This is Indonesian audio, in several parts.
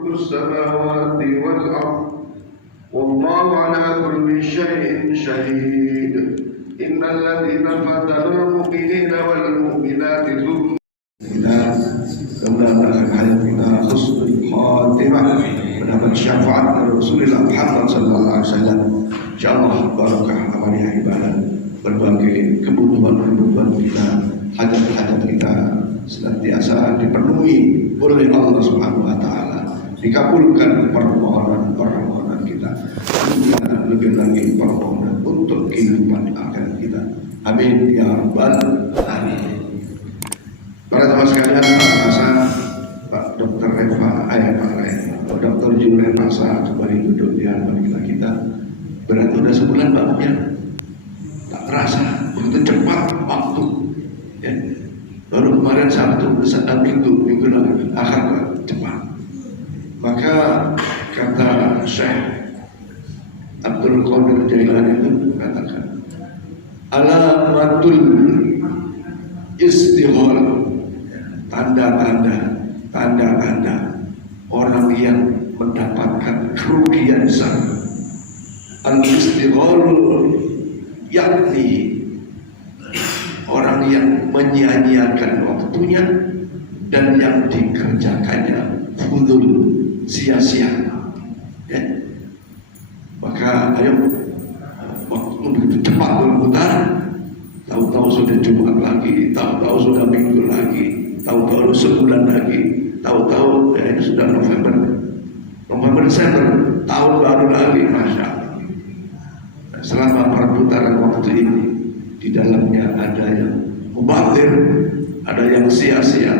السماوات والأرض والله على كل شيء شهيد إن الذين فتنوا المؤمنين والمؤمنات ثم kita husnul khatimah mendapat syafaat dari Rasulullah Muhammad sallallahu alaihi wasallam. Insyaallah barakah amalnya ibadah, berbagai kebutuhan kita, hajat-hajat kita senantiasa dipenuhi oleh Allah Subhanahu wa taala. Dikabulkan permohonan kita. Lebih lagi permohonan untuk kehidupan akhirat kita. Amin ya rabbal alamin. Para teman sekalian, Pak Dr. Reva, Pak Dr. Julian Masa kembali duduk di hadapan kita. Berarti udah sebulan Pak ya? Tak terasa, begitu cepat waktu. Ya. Baru kemarin Sabtu, minggu lalu, akhir cepat. Maka kata Syekh Abdul Qadir Jailani itu katakan, alamatul istighalah, tanda-tanda orang yang mendapatkan kerugian besar. Al-istighalah yakni orang yang menyia-nyiakan waktunya dan yang dikerjakannya fudul, sia-sia. Ya. Maka ayo, waktu begitu cepat berputar, tahu-tahu sudah Jumat lagi, tahu-tahu sudah minggu lagi, tahu-tahu sebulan lagi, tahu-tahu ini sudah November, Desember, tahun baru lagi, masya Allah. Selama perputaran waktu ini, di dalamnya ada yang mubadir, ada yang sia-sia.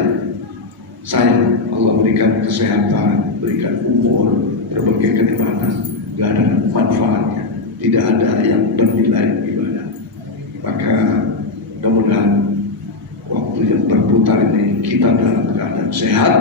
Sayang, Allah berikan kesehatan, berikan umur, berbagai kenikmatan, tidak ada manfaatnya, tidak ada yang bernilai ibadah. Maka mudah-mudahan waktu yang berputar ini kita dalam keadaan sehat,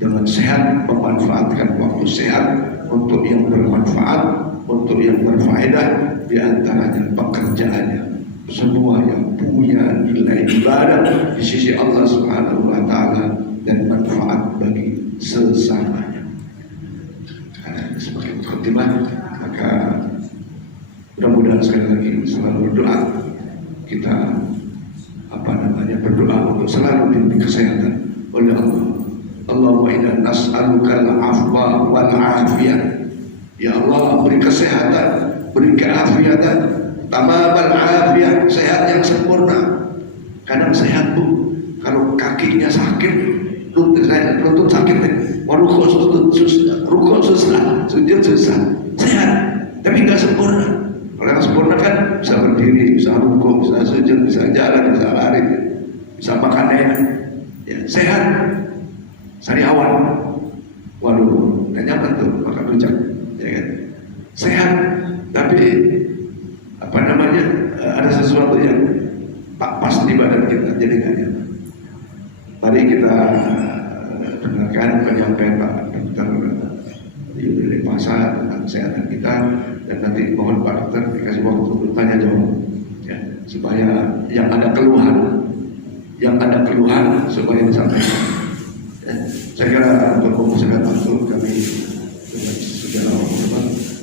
dengan sehat memanfaatkan waktu sehat untuk yang bermanfaat, untuk yang berfaedah, di antaranya pekerjaannya. Semua yang punya nilai ibadah di sisi Allah Subhanahu wa taala dan manfaat bagi sesamanya. Sebagai khotbah, maka mudah-mudahan sekali lagi selalu berdoa, kita berdoa untuk selalu diberi kesehatan oleh Allah. Allahumma inna nas'aluka al-afwa wal afiyah. Ya Allah, beri kesehatan, beri keafiatan, tamamal afiyah, sehat yang sempurna. Kadang sehat Bu, kalau kakinya sakit, lutut sakit, rukuk susah, sujud susah, sehat, tapi nggak sempurna. Kalau yang sempurna kan bisa berdiri, bisa rukuk, bisa sujud, bisa jalan, bisa lari, bisa makan enak, ya, sehat. Sariawan, waduh, nggak nyaman tuh makan rujak, ya kan? Sehat, tapi ada sesuatu yang tak pas di badan kita, jadi nggak nyaman. Mari kita dengarkan penyampaian Pak Dr. Yuli Masa tentang kesehatan kita, dan nanti mohon Pak Dr. dikasih waktu untuk tanya jawab, ya, supaya yang ada keluhan supaya disampaikan. Ya, saya kira untuk mempersiapkan waktu kami sudah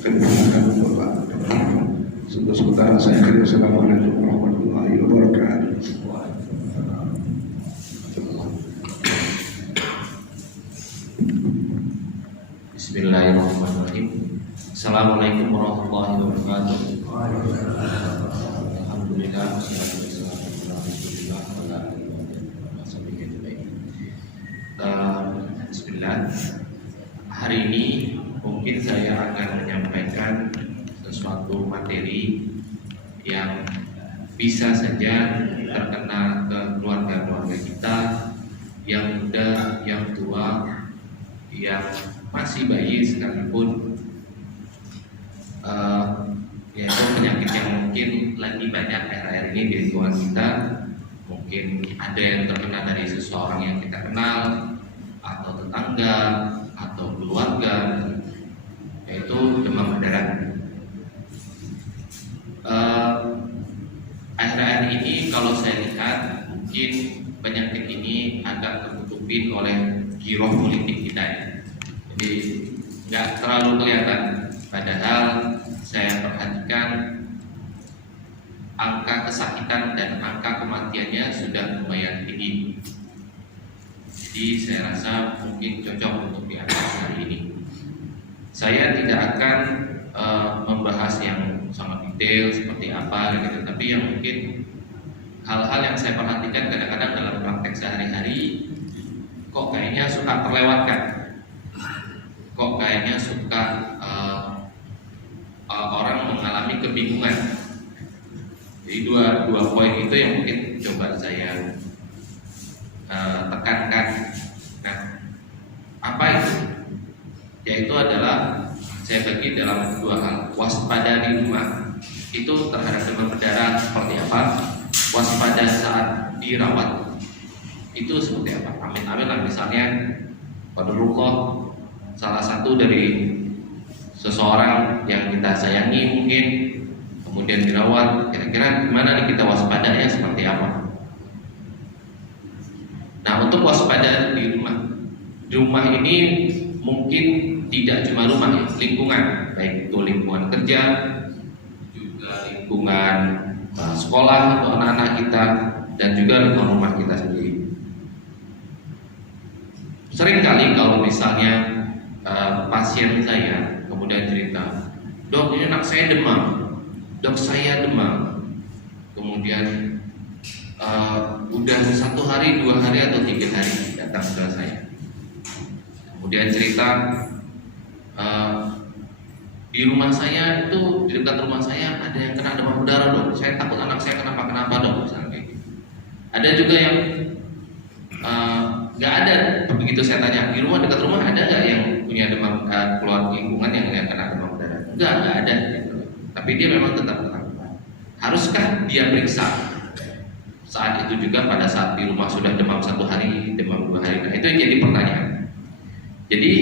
kenalkan untuk Pak Dr. Sebentar saya kira. Assalamualaikum warahmatullahi wabarakatuh. Bismillahirrahmanirrahim. Assalamualaikum warahmatullahi wabarakatuh. Alhamdulillah, wassalatu wassalamu ala Rasulillah wa ala alihi wa sahbihi ajmain. Bismillah. Hari ini mungkin saya akan menyampaikan sesuatu materi yang bisa saja terkena ke keluarga-keluarga kita, yang muda, yang tua, yang masih bayi sekalipun, yaitu penyakit yang mungkin lagi banyak akhir-akhir ini di lingkungan kita. Mungkin ada yang terkena dari seseorang yang kita kenal, atau tetangga, atau keluarga, yaitu demam berdarah. Akhir-akhir ini kalau saya lihat, mungkin penyakit ini agak tertutupin oleh giroh politik kita, ya. Jadi nggak terlalu kelihatan. Padahal saya perhatikan angka kesakitan dan angka kematiannya sudah lumayan tinggi. Jadi saya rasa mungkin cocok untuk diangkat hari ini. Saya tidak akan membahas yang sangat detail seperti apa gitu, tapi yang mungkin hal-hal yang saya perhatikan kadang-kadang dalam praktek sehari-hari kok kayaknya suka terlewatkan, kok kayaknya suka orang mengalami kebingungan. Jadi dua poin itu yang mungkin coba saya tekankan. Nah, apa itu? Yaitu adalah saya bagi dalam dua hal. Waspada di rumah itu terhadap demam berdarah seperti apa? Waspada saat dirawat itu seperti apa? Amin-amin lah, misalnya qadarullah salah satu dari seseorang yang kita sayangi mungkin kemudian dirawat, kira-kira gimana nih kita waspadanya seperti apa? Nah, untuk waspada di rumah ini mungkin tidak cuma rumah ya, lingkungan, baik itu lingkungan kerja, juga lingkungan sekolah untuk anak-anak kita, dan juga lingkungan rumah kita sendiri. Sering kali kalau misalnya pasien saya kemudian cerita, dok ini anak saya demam, dok saya demam, kemudian udah 1 hari, 2 hari atau 3 hari datang ke saya, kemudian cerita di rumah saya itu, di dekat rumah saya ada yang kena demam berdarah dok, saya takut anak saya kenapa-kenapa dok, misalnya kayak gitu. Ada juga yang nggak ada, begitu saya tanya di rumah, dekat rumah ada nggak yang punya demam, keluar lingkungan yang kena demam berdarah? Nggak ada gitu. Tapi dia memang tetap kena. Haruskah dia periksa saat itu juga pada saat di rumah sudah demam 1 hari, demam 2 hari? Nah, itu yang jadi pertanyaan. Jadi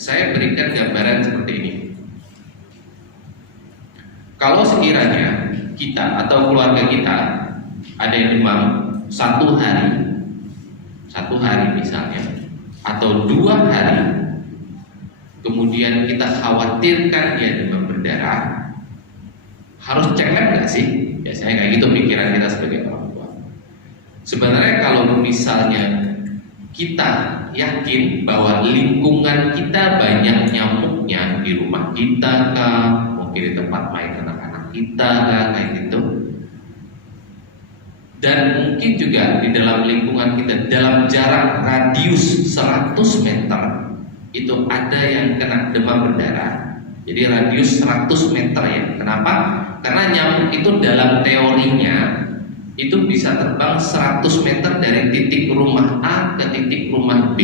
saya berikan gambaran seperti ini. Kalau sekiranya kita atau keluarga kita ada yang demam 1 hari misalnya, atau 2 hari, kemudian kita khawatirkan dia demam berdarah, harus cek lab nggak sih? Biasanya kayak gitu pikiran kita sebagai orang tua. Sebenarnya kalau misalnya kita yakin bahwa lingkungan kita banyak nyamuknya di rumah kita kah, mungkin di tempat main anak-anak kita kah, kayak gitu, dan mungkin juga di dalam lingkungan kita dalam jarak radius 100 meter itu ada yang kena demam berdarah. Jadi radius 100 meter ya. Kenapa? Karena nyamuk itu dalam teorinya itu bisa terbang 100 meter dari titik rumah A ke titik rumah B.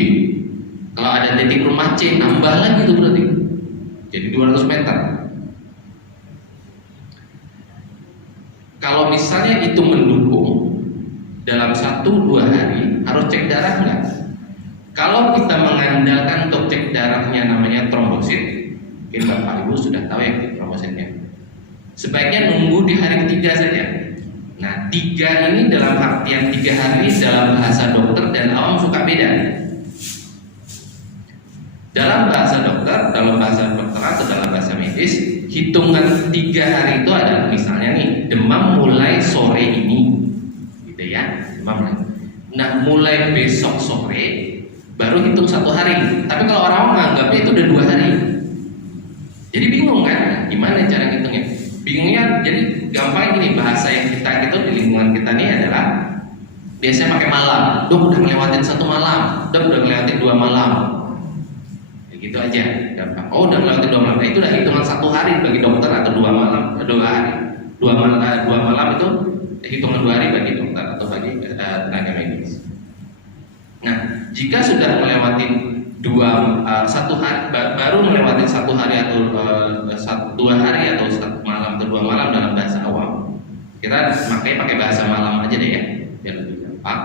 Kalau ada titik rumah C, nambah lagi itu berarti jadi 200 meter. Kalau misalnya itu mendukung, dalam 1-2 hari harus cek darah nggak? Kalau kita mengandalkan untuk cek darahnya namanya trombosit, mungkin Bapak Ibu sudah tahu ya trombositnya. Sebaiknya nunggu di hari ketiga saja. Nah, 3 ini dalam artian 3 hari dalam bahasa dokter dan awam suka beda. Dalam bahasa dokter, dalam bahasa kedokteran atau dalam bahasa medis, hitungan 3 hari itu adalah misalnya nih, demam mulai sore ini, gitu ya, demam. Nah, mulai besok sore baru hitung 1 hari. Tapi kalau orang menganggapnya itu udah 2 hari, jadi bingung kan? Gimana cara hitungnya? Bingungnya, jadi gampang gini, bahasa yang kita gitu di lingkungan kita ini adalah biasanya pakai malam. Dok udah ngelewatin 1 malam, dok udah ngelewatin 2 malam, ya gitu aja. Oh udah ngelewatin 2 malam, nah, itu udah hitungan 1 hari bagi dokter, atau 2 malam, 2 hari, 2 malam itu hitungan 2 hari bagi dokter atau bagi tenaga medis. Nah, jika sudah melewati 1 hari, baru melewati 1 hari atau 2 hari atau 1 malam atau 2 malam dalam bahasa awam, kita makanya pakai bahasa malam aja deh ya, biar lebih gampang.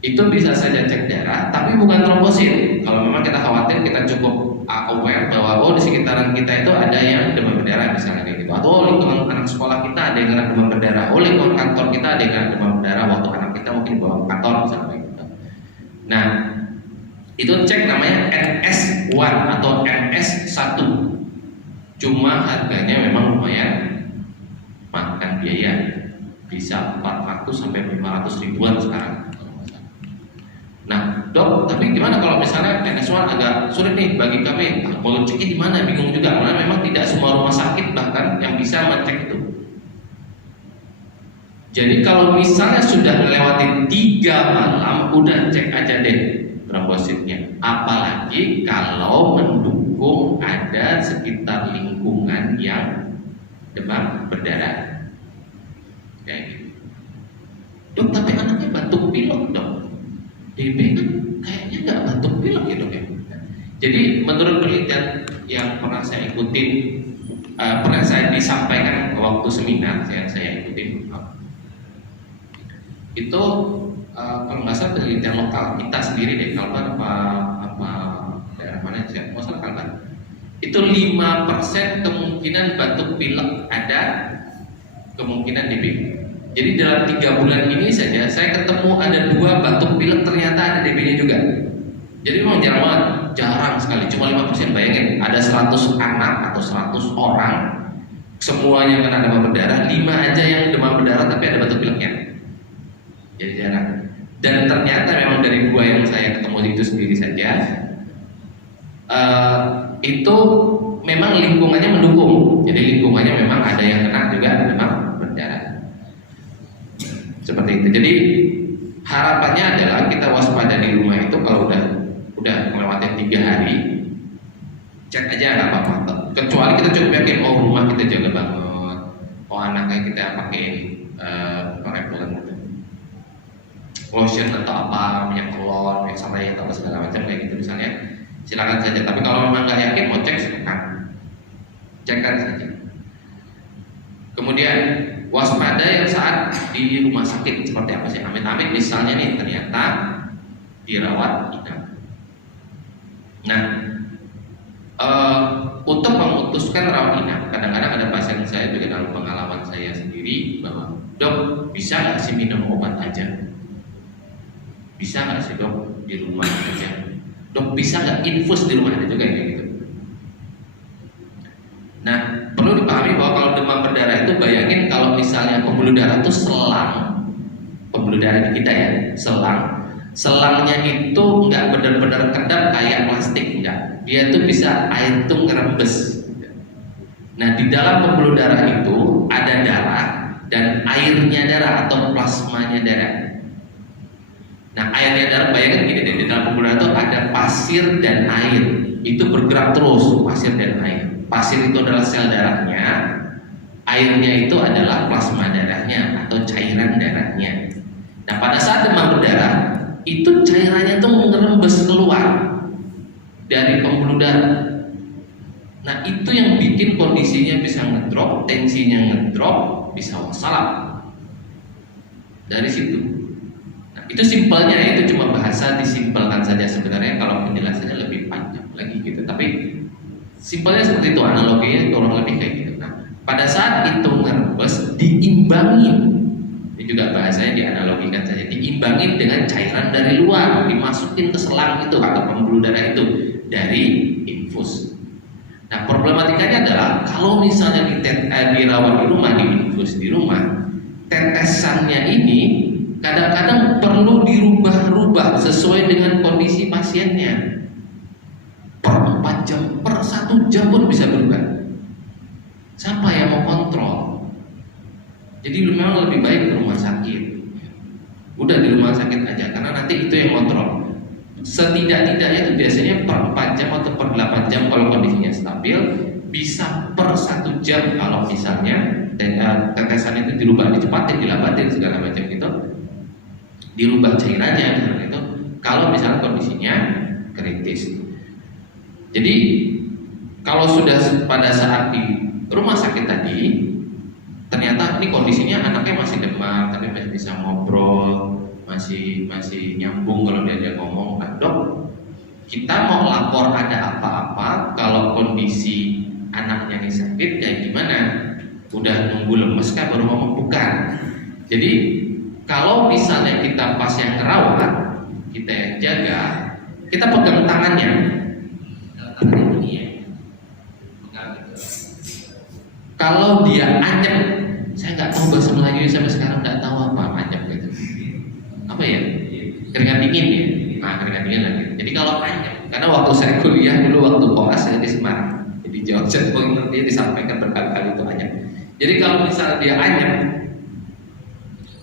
Itu bisa saja cek darah, tapi bukan trombosit. Kalau memang kita khawatir, kita cukup aware bahwa di sekitaran kita itu ada yang demam berdarah misalnya kayak gitu, atau lingkungan anak sekolah kita ada yang kena demam berdarah, lingkungan kantor kita ada yang kena demam berdarah waktu anak kita mungkin bawa ke kantor misalnya kayak gitu. Nah, Itu cek namanya NS1 atau NS1. Cuma harganya memang lumayan makan biaya, bisa 400 sampai 500 ribuan sekarang. Nah, dok, tapi gimana kalau misalnya NS1 agak sulit nih bagi kami? Mau ceknya di mana? Bingung juga, karena memang tidak semua rumah sakit bahkan yang bisa ngecek itu. Jadi kalau misalnya sudah melewati 3 malam, udah cek aja deh trombositnya. Apalagi kalau mendukung ada sekitar lingkungan yang demam berdarah. Kayak gitu. Dok, tapi anaknya batuk pilek dok. DB kan kayaknya nggak batuk pilek ya dok ya. Jadi menurut penelitian yang pernah saya ikutin, pernah saya disampaikan waktu seminar saya ikutin, itu kalau nggak salah penelitian lokal kita sendiri deh, Kalbar apa daerah mana sih? Mau salah Kalbar. Itu 5% kemungkinan batuk pilek ada, kemungkinan DB. Jadi dalam 3 bulan ini saja saya ketemu ada 2 batuk pilek ternyata ada DB-nya juga. Jadi memang jarang banget, jarang sekali, cuma 5%. Bayangin ada 100 anak atau 100 orang semuanya kena demam berdarah, 5 aja yang demam berdarah tapi ada batuk pileknya. Jadi jarang. Dan ternyata memang dari 2 yang saya ketemu itu sendiri saja, itu memang lingkungannya mendukung. Jadi lingkungannya memang ada yang kena juga demam berdarah. Seperti itu. Jadi harapannya adalah kita waspada di rumah itu kalau udah melewati 3 hari, cek aja nggak apa-apa. Kecuali kita cukup yakin rumah kita jaga banget, anaknya kita pakai lotion atau apa, minyak telon, minyak sampai atau segala macam kayak gitu misalnya, silakan saja. Tapi kalau memang nggak yakin mau cek silakan, cekkan saja. Kemudian waspada yang saat di rumah sakit seperti apa sih? Amit-amit misalnya nih ternyata dirawat inap. Nah, untuk memutuskan rawat inap, kadang-kadang ada pasien saya juga dalam pengalaman saya sendiri bahwa dok bisa nggak sih minum obat aja? Bisa nggak sih dok di rumah aja? Dok bisa nggak infus di rumah, ada juga kayak gitu. Nah, perlu dipahami bahwa kalau demam berdarah itu, bayangin kalau misalnya pembuluh darah itu selang, pembuluh darah di kita ya, selangnya itu nggak benar-benar kedap kayak plastik, enggak. Dia tuh bisa air tuh ngerembes. Nah, di dalam pembuluh darah itu ada darah dan airnya darah atau plasmanya darah. Nah, airnya darah, bayangin gini deh, di dalam pembuluh darah itu ada pasir dan air, itu bergerak terus, pasir dan air. Pasir itu adalah sel darahnya, airnya itu adalah plasma darahnya atau cairan darahnya. Nah, pada saat demam berdarah, itu cairannya itu mengerembes keluar dari pembuluh darah. Nah, itu yang bikin kondisinya bisa ngedrop, tensinya ngedrop, bisa wassalam. Dari situ. Nah, itu simpelnya, itu cuma bahasa disimpelkan saja. Sebenarnya kalau penjelasannya lebih panjang lagi gitu. Tapi simpelnya seperti itu, analoginya kurang lebih kayak gitu. Nah, pada saat itu ngerembes, diimbangi, ini juga bahasanya dianalogikan saja, diimbangi dengan cairan dari luar, dimasukin ke selang itu atau pembuluh darah itu dari infus. Nah, problematikanya adalah kalau misalnya dirawat di rumah, diinfus di rumah, tetesannya ini kadang-kadang perlu dirubah-rubah sesuai dengan kondisi pasiennya. Per 4 jam, per 1 jam pun bisa berubah. Siapa yang mau kontrol? Jadi memang lebih baik di rumah sakit. Udah di rumah sakit aja, karena nanti itu yang kontrol. Setidak-tidaknya itu biasanya per 4 jam atau per 8 jam kalau kondisinya stabil, bisa per 1 jam kalau misalnya tetesan itu dirubah, dicepatin, dilambatin segala macam gitu, dirubah cairannya misalnya itu, kalau misalnya kondisinya kritis. Jadi kalau sudah pada saat di rumah sakit tadi ternyata ini kondisinya anaknya masih demam tapi masih bisa ngobrol, masih nyambung kalau dia ngomong, dok kita mau lapor ada apa-apa kalau kondisi anaknya ini sakit kayak gimana? Udah nunggu lemes kan baru ngomong? Bukan. Jadi kalau misalnya kita pas yang ngerawat, kita yang jaga, kita pegang tangannya ini ya, pegang gitu. Kalau dia anyep, saya nggak tahu bahasa Melayu sampai sekarang, nggak tahu apa anyep gitu. Apa ya? Keringat dingin ya. Nah, keringat dingin lagi. Jadi kalau anyep, karena waktu saya kuliah dulu waktu koas saya di Semarang, jadi jawab dia disampaikan berkali-kali itu anyep. Jadi kalau misalnya dia anyep,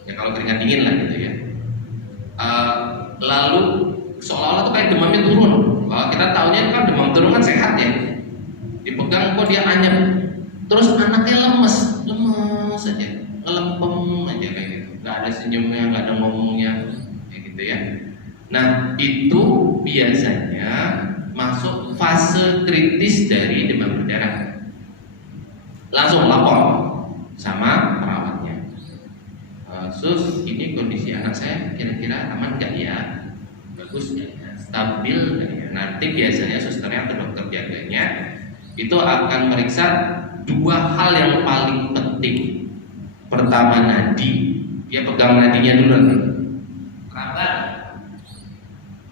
ya kalau keringat dingin lah gitu ya. Lalu seolah-olah tuh kayak demamnya turun. Kalau kita tahunya kan demam turun kan sehat ya. Dipegang kok dia anyep. Terus anaknya lemes aja, ngelempem aja kayak gitu. Nggak ada senyumnya, nggak ada ngomongnya, kayak gitu ya. Nah itu biasanya masuk fase kritis dari demam berdarah. Langsung lapor sama perawatnya. Sus, ini kondisi anak saya kira-kira aman nggak ya? Bagus nggak ya? Stabil nggak ya? Nanti biasanya susternya atau dokter jaganya itu akan meriksa dua hal yang paling penting. Pertama nadi, dia pegang nadinya dulu nanti. Raba.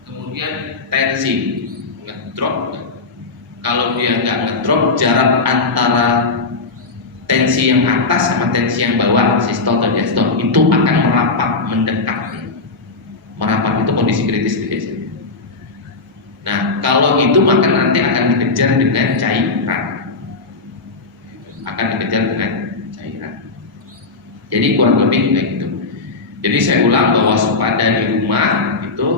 Kemudian tensi, ngedrop. Kalau dia nggak ngedrop, jarak antara tensi yang atas sama tensi yang bawah, sistol atau diastol, itu akan merapat, mendekat. Merapat itu kondisi kritis biasanya. Nah, kalau itu maka nanti akan dikejar dengan cairan. Jadi kurang lebih kayak gitu. Jadi saya ulang bahwa waspada di rumah itu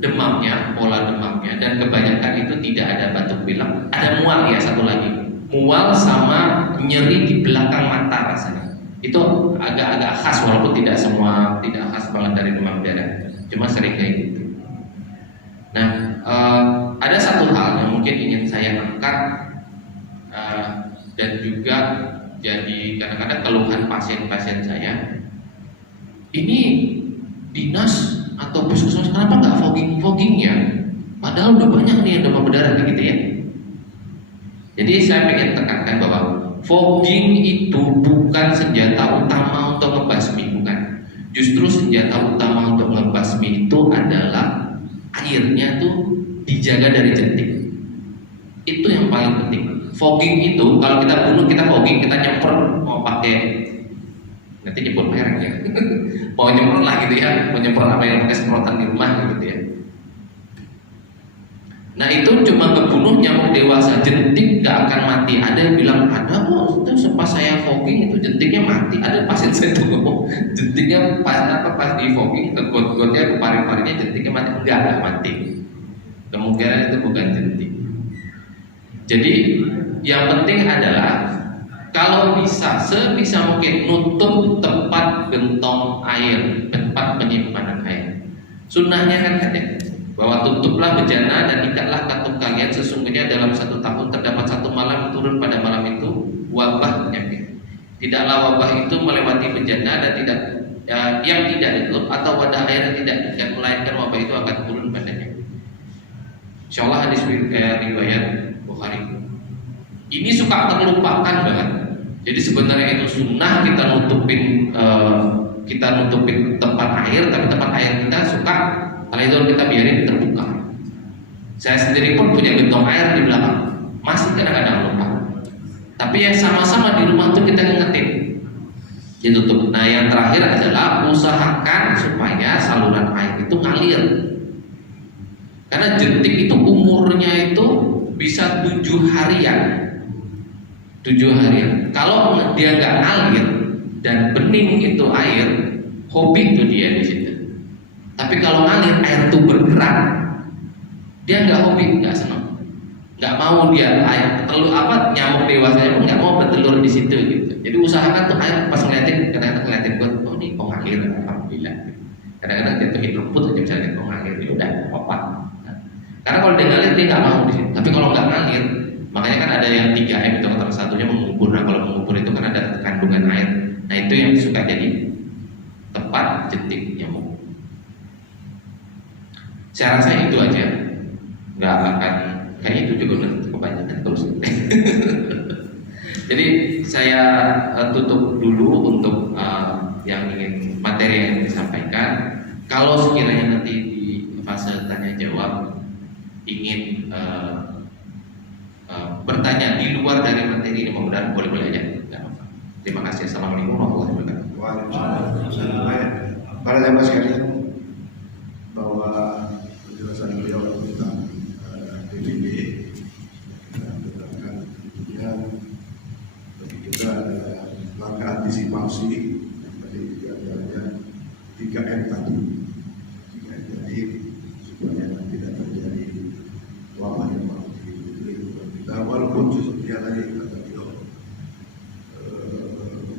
demamnya, pola demamnya, dan kebanyakan itu tidak ada batuk pilek, ada mual ya satu lagi, mual sama nyeri di belakang mata rasanya. Itu agak-agak khas walaupun tidak khas banget dari demam berdarah, cuma sering kayak gitu. Nah, ada satu hal yang mungkin ingin saya angkat dan juga jadi kadang-kadang keluhan pasien-pasien saya. Ini dinas atau puskesmas kenapa nggak fogging ya? Padahal udah banyak nih yang demam berdarah gitu ya. Jadi saya ingin tekankan bahwa fogging itu bukan senjata utama untuk ngebasmi, bukan. Justru senjata utama untuk ngebasmi itu adalah airnya tuh dijaga dari jentik. Itu yang paling penting. Fogging itu kalau kita bunuh, kita fogging, kita nyemprot, mau pakai nanti nyebut merek ya. Mau nyemprot lah gitu ya, mau nyemprot apa yang pakai semprotan di rumah gitu ya. Nah itu cuma kebunuh nyamuk dewasa, jentik gak akan mati. Ada yang bilang ada kok, itu pas saya fogging itu jentiknya mati. Ada pasien saya tuh ngomong jentiknya pas di fogging ke got-gotnya, ke paru-parunya jentiknya mati. Enggak mati. Kemungkinan itu bukan jentik. Jadi yang penting adalah kalau bisa sebisa mungkin nutup tempat gentong air, tempat penyimpanan air. Sunnahnya kan ada bahwa tutuplah bejana dan ikatlah katup kalian, sesungguhnya dalam 1 tahun terdapat 1 malam turun pada malam itu wabah penyakit. Tidaklah wabah itu melewati bejana dan yang tidak ditutup atau wadah air yang tidak diikat, melainkan wabah itu akan turun padanya. Insyaallah hadis riwayat Bukhari. Ini suka terlupakan banget. Jadi sebenarnya itu sunnah kita nutupin tempat air, tapi tempat air kita suka kalau itu kita biarin terbuka. Saya sendiri pun punya gentong air di belakang, masih kadang-kadang lupa. Tapi yang sama-sama di rumah tuh kita ingetin ditutup. Nah yang terakhir adalah usahakan supaya saluran air itu ngalir. Karena jentik itu umurnya itu bisa 7 harian. 7 harian. Kalau dia nggak ngalir dan bening itu air, hobi itu dia di situ. Tapi kalau ngalir, air itu bergerak, dia nggak hobi, nggak senang, nggak mau dia air nyamuk dewasanya pun nggak mau bertelur di situ gitu. Jadi usahakan tuh air pas ngeliatin, kadang-kadang ngeliatin gue, oh ini kok ngalir, alhamdulillah. Kadang-kadang jatuhin rumput aja misalnya kok ngalir, ini udah apa? Karena kalau dia ngalir dia nggak mau di situ. Tapi kalau nggak ngalir, makanya kan ada yang 3M itu antara satunya mengubur. Nah kalau mengubur itu kan ada kandungan air. Nah itu yang suka jadi tempat jentik nyamuk. Saya rasa itu aja, nggak akan kayak itu juga kebanyakan terus. Jadi saya tutup dulu untuk yang ingin materi yang disampaikan. Kalau sekiranya nanti di fase tanya jawab ingin bertanya di luar dari materi ini, mudah-mudahan boleh-boleh aja. Terima kasih. Assalamualaikum warahmatullahi wabarakatuh. Waalaikumsalam. Para jamaah sekalian, bahwa penjelasan beliau tentang PBB tentang kemudian bagi kita ada langkah antisipasi tadi diantaranya 3M tadi, 3M tadi supaya tidak terjadi wabah yang baru di lingkungan kita, walaupun dia tadi kata beliau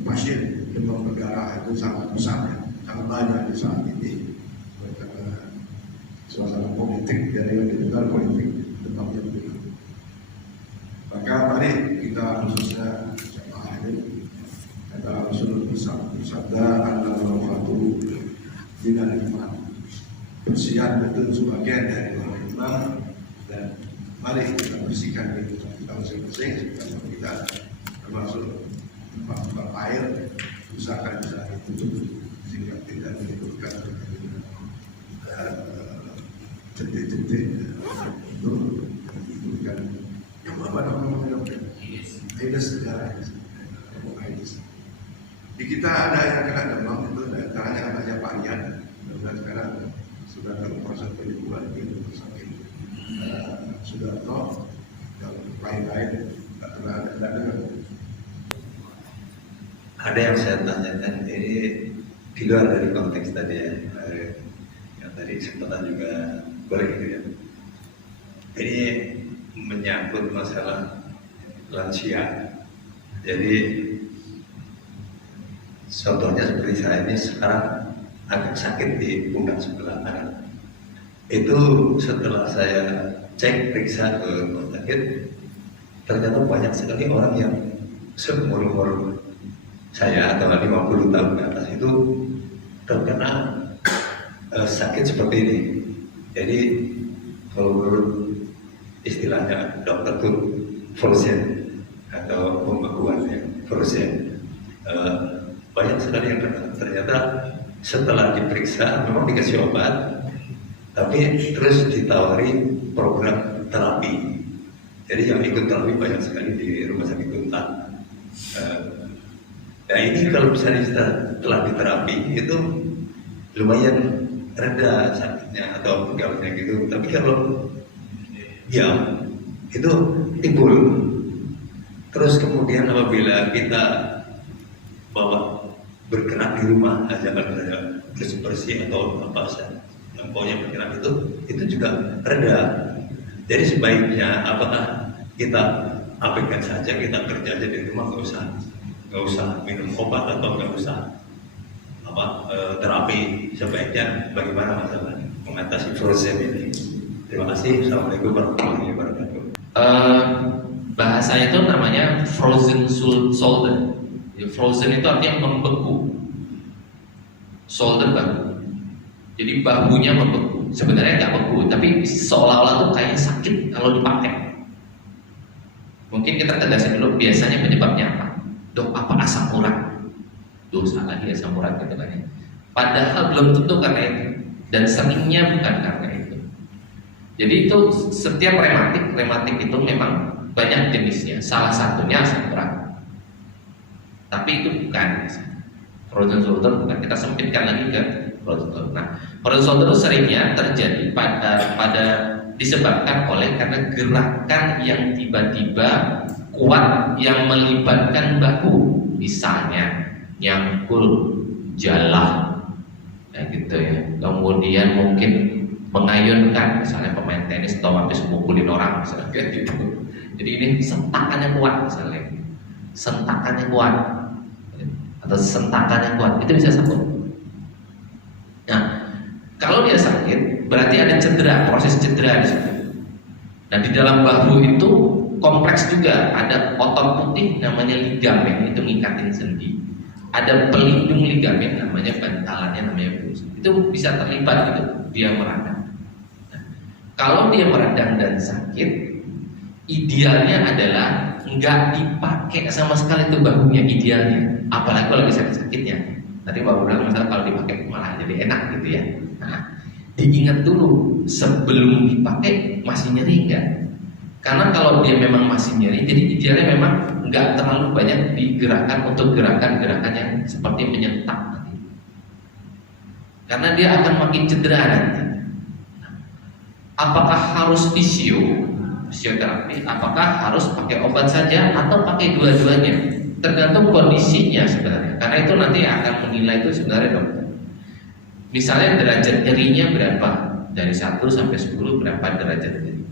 pasien demam berdarah itu sangat besar ya, sangat banyak di saat ini karena suasana politik dari yang didengar politik demam yang berdarah. Maka mari kita khususnya jemaah ini kata Rasul bersabda al-wafatu dinal iman, bersihan betul sebagian dari orang iman, dan mari kita bersihkan diri kita masing-masing supaya kita termasuk tempat air usahakan bisa ditutup sehingga tidak menimbulkan titik-titik itu menimbulkan yang apa namanya aedes segala aedes. Di kita ada yang kena demam itu antaranya anaknya Pak Ian, dan sekarang sudah dalam proses penyembuhan di rumah sakit sudah tahu dan lain-lain tidak pernah ada yang saya tanyakan ini di luar dari konteks tadi ya, yang tadi kesempatan juga boleh gitu ya. Ini menyangkut masalah lansia. Jadi contohnya seperti saya ini sekarang agak sakit di pundak sebelah kanan. Itu setelah saya cek periksa ke rumah sakit, ternyata banyak sekali orang yang seumur-umur saya atau 50 tahun ke atas itu terkena sakit seperti ini. Jadi kalau menurut istilahnya dokter itu frozen atau pembekuan ya, frozen. Banyak sekali yang kena. Ternyata setelah diperiksa memang dikasih obat, tapi terus ditawari program terapi. Jadi yang ikut terapi banyak sekali di rumah sakit Unta. Nah ini kalau misalnya setelah diterapi itu lumayan reda sakitnya atau pegalnya gitu. Tapi kalau ya itu timbul. Terus kemudian apabila kita bawa bergerak di rumah aja kalau ada bersih-bersih atau apa saja yang pokoknya bergerak itu juga reda. Jadi sebaiknya apakah kita abaikan saja, kita kerja aja di rumah, nggak usah minum obat atau nggak usah terapi, sebaiknya bagaimana masalah mengatasi frozen ini. Terima kasih. Assalamualaikum warahmatullahi wabarakatuh. Bahasa itu namanya frozen shoulder. Frozen itu artinya membeku. Shoulder bahu. Jadi bahunya membeku. Sebenarnya nggak beku, tapi seolah-olah tuh kayak sakit kalau dipakai. Mungkin kita tegasin dulu biasanya penyebabnya apa? Dok, apa asam urat? Dosa lagi asam urat gitu kan ya. Padahal belum tentu karena itu, dan seringnya bukan karena itu. Jadi itu setiap rematik itu memang banyak jenisnya. Salah satunya asam urat. Tapi itu bukan frozen shoulder, bukan. Kita sempitkan lagi ke frozen shoulder. Nah, frozen shoulder seringnya terjadi pada disebabkan oleh karena gerakan yang tiba-tiba kuat yang melibatkan bahu, misalnya nyangkul, jalah, kayak gitu ya. Kemudian mungkin mengayunkan, misalnya pemain tenis atau habis mukulin orang, misalnya kayak gitu. Jadi ini sentakannya kuat, misalnya sentakannya kuat atau sentakannya kuat, itu bisa sakit. Nah, kalau dia sakit, berarti ada cedera, proses cedera di situ. Nah, di dalam bahu itu kompleks juga, ada otot putih namanya ligamen, itu ngikatin sendi. Ada pelindung ligamen namanya bantalannya namanya brus. Itu bisa terlibat gitu, dia meradang. Nah, kalau dia meradang dan sakit, idealnya adalah nggak dipakai sama sekali itu bahunya, idealnya. Apalagi kalau lagi sakit-sakitnya. Tadi Bapak bilang misalnya kalau dipakai malah jadi enak gitu ya. Nah, Nah, diingat dulu sebelum dipakai masih nyeri enggak? Karena kalau dia memang masih nyeri, jadi idealnya memang enggak terlalu banyak digerakkan untuk gerakan-gerakan yang seperti menyentak nanti. Karena dia akan makin cedera nanti. Apakah harus fisioterapi? Apakah harus pakai obat saja atau pakai dua-duanya? Tergantung kondisinya sebenarnya. Karena itu nanti akan menilai itu sebenarnya dokter. Misalnya derajat nyerinya berapa? Dari 1 sampai 10 berapa derajat nyeri?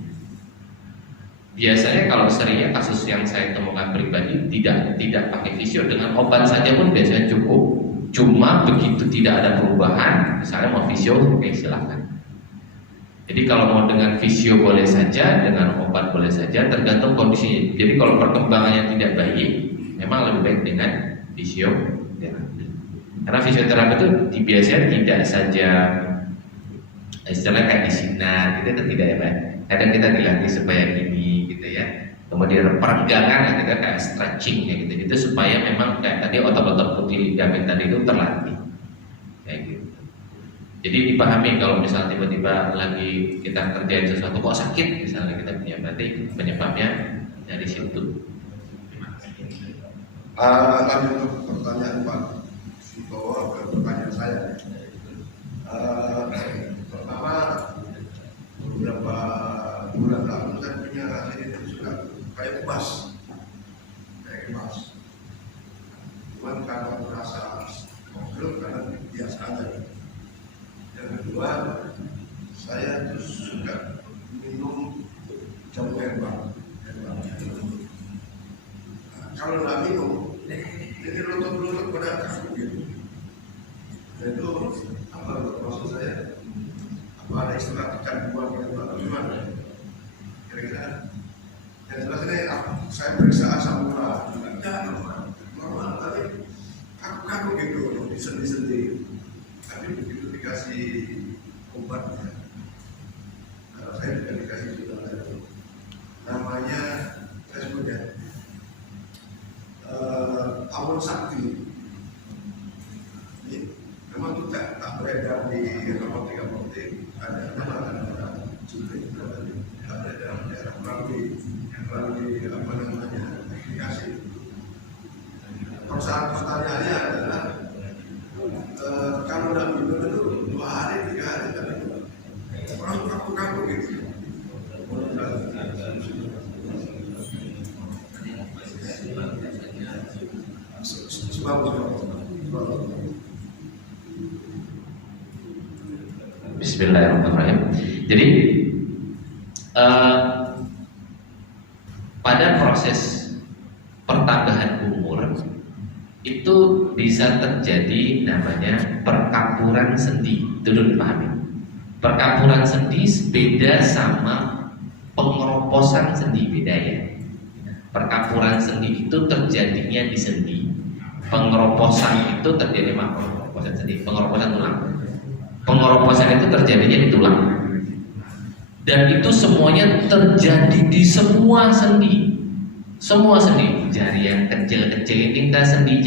Biasanya kalau seringnya kasus yang saya temukan pribadi tidak pakai fisio, dengan obat saja pun biasanya cukup. Cuma begitu tidak ada perubahan, misalnya mau fisio, oke silakan. Jadi kalau mau dengan fisio boleh saja, dengan obat boleh saja, tergantung kondisinya. Jadi kalau perkembangannya tidak baik, memang lebih baik dengan fisioterapi. Karena fisioterapi itu biasanya tidak saja istilahnya kayak disinar, gitu kan tidak ya Pak. Kadang kita dilatih supaya ini gitu ya. Kemudian perenggangan gitu kan, kayak stretching ya gitu. Itu supaya memang kayak tadi otot-otot putih ligamen tadi itu terlatih. Kayak gitu. Jadi dipahami kalau misalnya tiba-tiba lagi kita kerjain sesuatu kok sakit, misalnya kita punya berarti penyebabnya dari situ. Lanjut untuk pertanyaan Pak Sutowo ke pertanyaan saya. Pertama, beberapa bulan lalu saya punya ini sudah kayak kebas. Cuman karena merasa belum, karena biasa aja. Yang kedua, saya itu suka minum jamu herbal. Kalau nggak minum, jadi lutut pada kaku gitu. Itu apa maksud saya? Apa ada istilah kecanduan yang atau gimana? Kira-kira yang jelas ini saya periksa asam urat, normal, tapi kaku gitu, disendi-sendi. Tapi begitu dikasih obatnya, saya juga dikasih juga namanya saya sebutnya Awon Sakti. Ini memang kita tak beredar di apotek, ada nama suntik, tak beredar di daerah melalui apa namanya aplikasi. Pertanyaannya adalah kalau tidak minum itu 2 hari 3 hari tadi orang kaku gitu. Bismillahirrahmanirrahim. Jadi pada proses pertambahan umur itu bisa terjadi namanya perkapuran sendi. Itu dulu dipahami. Perkapuran sendi beda sama pengeroposan sendi, beda ya. Perkapuran sendi itu terjadinya di sendi. Pengeroposan itu terjadi pengeroposan sendi, pengeroposan tulang. Pengeroposan itu terjadinya di tulang. Dan itu semuanya terjadi di semua sendi. Semua sendi, jari yang kecil-kecil ini kita sendi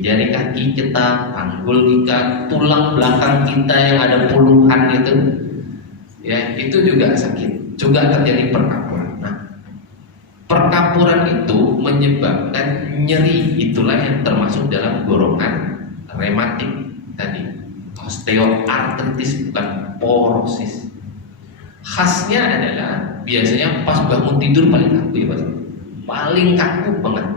jari kaki kita, panggul kita, tulang belakang kita yang ada puluhan itu, ya itu juga sakit, juga terjadi perkapuran. Nah, perkapuran itu menyebabkan nyeri, itulah yang termasuk dalam golongan rematik tadi, osteoartritis bukan porosis. Khasnya adalah biasanya pas bangun tidur paling kaku ya Pak. Paling kaku banget.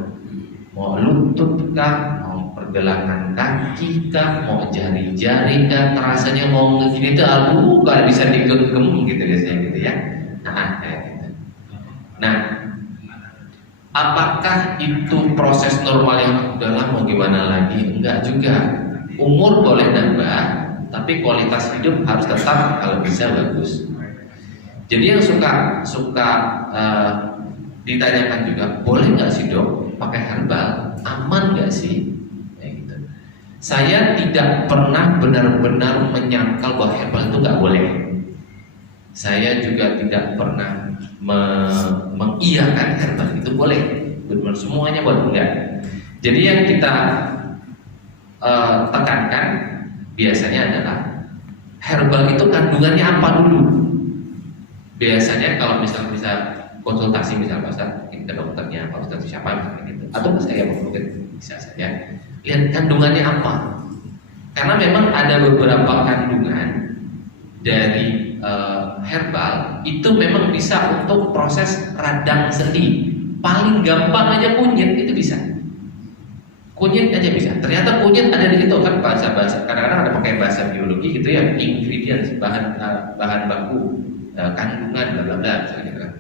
Mau lutut kah, mau pergelangan kaki kah, mau jari-jari kah, rasanya mau begini tuh aduh gak bisa digenggam gitu biasanya gitu ya. Nah, kayak gitu. Nah, apakah itu proses normal yang udah mau gimana lagi? Enggak juga. Umur boleh nambah, tapi kualitas hidup harus tetap kalau bisa bagus. Jadi yang suka ditanyakan juga, boleh nggak sih dok pakai herbal, aman nggak sih? Kayak gitu. Saya tidak pernah benar-benar menyangkal bahwa herbal itu nggak boleh. Saya juga tidak pernah mengiyakan herbal itu boleh, benar semuanya boleh enggak. Jadi yang kita tekankan biasanya adalah herbal itu kandungannya apa dulu. Biasanya kalau misalnya bisa konsultasi misalnya Pak ke dokternya, Pak Ustadz siapa misalnya gitu, atau ke saya mungkin bisa saja lihat kandungannya apa. Karena memang ada beberapa kandungan dari herbal itu memang bisa untuk proses radang sendi. Paling gampang aja kunyit itu bisa. Kunyit aja bisa. Ternyata kunyit ada di situ kan bahasa-bahasa. Kadang-kadang ada pakai bahasa biologi gitu ya, ingredients, bahan baku, kandungan bla bla bla misalnya gitu kan.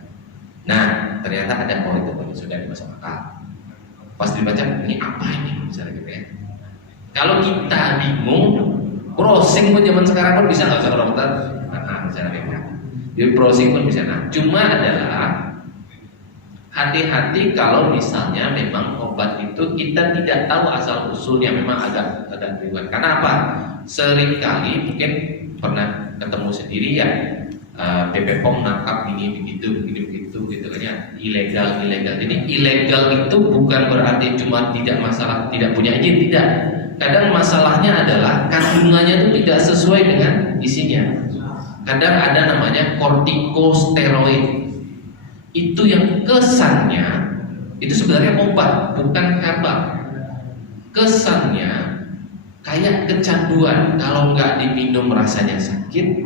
Nah, ternyata ada itu sudah masuk akal. Pas dibaca ini apa ini misalnya gitu ya. Kalau kita bingung, browsing pun zaman sekarang pun bisa nggak usah ke dokter. Nah, misalnya gitu. Jadi browsing pun bisa. Nah, cuma adalah hati-hati kalau misalnya memang obat itu kita tidak tahu asal usulnya, memang agak ribet. Karena apa? Seringkali mungkin pernah ketemu sendiri ya, BPOM nangkap ini begitu gitu kan ya, ilegal. Jadi ilegal itu bukan berarti cuma tidak masalah tidak punya izin, tidak. Kadang masalahnya adalah kandungannya itu tidak sesuai dengan isinya. Kadang ada namanya kortikosteroid. Itu yang kesannya itu sebenarnya obat, bukan herbal. Kesannya kayak kecanduan, kalau nggak diminum rasanya sakit,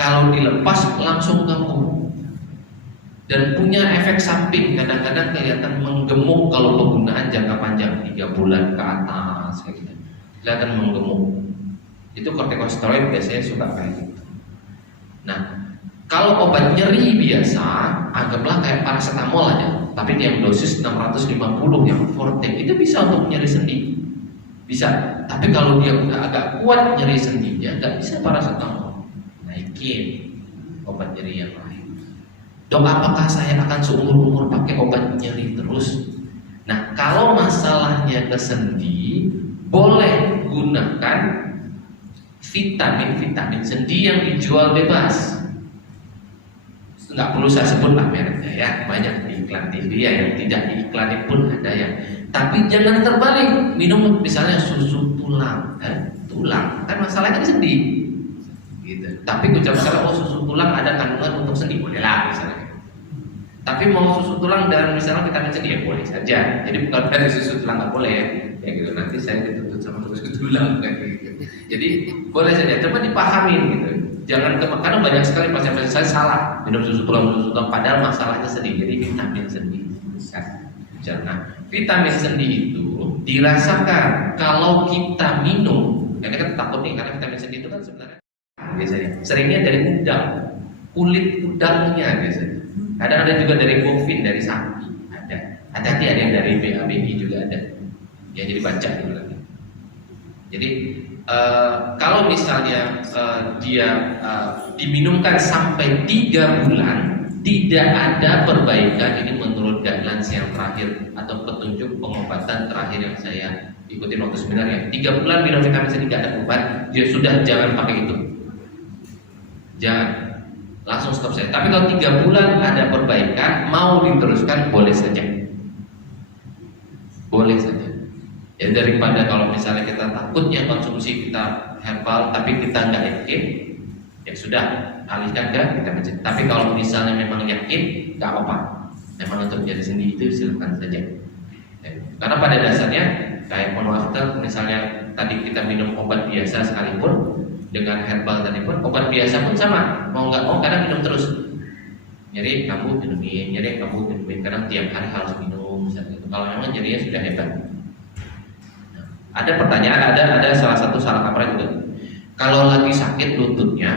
kalau dilepas langsung kambuh. Dan punya efek samping, kadang-kadang kelihatan menggemuk kalau penggunaan jangka panjang 3 bulan ke atas kayak gitu. Kelihatan menggemuk. Itu kortikosteroid biasanya suka kayak gitu. Nah, kalau obat nyeri biasa, anggaplah kayak paracetamol aja, tapi yang dosis 650 yang forte itu bisa untuk nyeri sendi, bisa. Tapi kalau dia udah agak kuat nyeri sendinya, nggak bisa paracetamol, naikin obat nyeri yang lain. Dok, apakah saya akan seumur-umur pakai obat nyeri terus? Nah, kalau masalahnya ke sendi, boleh gunakan vitamin sendi yang dijual bebas. Nggak perlu saya sebut lah mereknya ya, banyak di iklan TV ya, yang tidak diiklanin pun ada ya. Tapi jangan terbalik, minum misalnya susu tulang, tulang kan masalahnya di sendi, gitu. Tapi ucap misalnya susu tulang ada kandungan untuk sendi, boleh lah misalnya. Tapi mau susu tulang dan misalnya vitamin sendi ya boleh saja. Jadi bukan dari susu tulang nggak boleh ya gitu. Nanti saya dituntut sama susu tulang kayak gitu. Jadi boleh saja, coba dipahamin gitu. Jangan karena banyak sekali pasien-pasien saya salah minum susu tulang, padahal masalahnya sendi. Jadi vitamin sendi. Nah, vitamin sendi itu dirasakan kalau kita minum. Karena kan takut nih, karena vitamin sendi itu kan sebenarnya biasanya seringnya dari udang, kulit udangnya biasanya. Kadang ada juga dari bovin, dari sapi ada. Hati-hati, ada yang dari BABI juga ada. Ya jadi baca dulu lagi. Jadi kalau misalnya dia diminumkan sampai 3 bulan tidak ada perbaikan, ini menurut guidelines yang terakhir atau petunjuk pengobatan terakhir yang saya ikutin waktu sebenarnya 3 bulan minum vitamin C tidak ada obat, dia sudah jangan pakai itu, jangan langsung stop saya. Tapi kalau 3 bulan ada perbaikan, mau diteruskan boleh saja, boleh saja. Ya daripada kalau misalnya kita takutnya konsumsi kita herbal tapi kita nggak yakin, ya sudah alihkan ke vitamin C. Tapi kalau misalnya memang yakin, nggak apa-apa. Memang untuk jadi sendi itu silakan saja. Ya. Karena pada dasarnya kayak mohon maaf, misalnya tadi kita minum obat biasa sekalipun dengan herbal tadi pun, obat biasa pun sama. Mau nggak mau kadang minum terus. Nyeri kamu minumin, nyeri kamu minumin. Kadang tiap hari harus minum. Misalnya itu. Kalau memang nyerinya sudah hebat. Ada pertanyaan, ada salah satu salah kaprah juga. Kalau lagi sakit lututnya,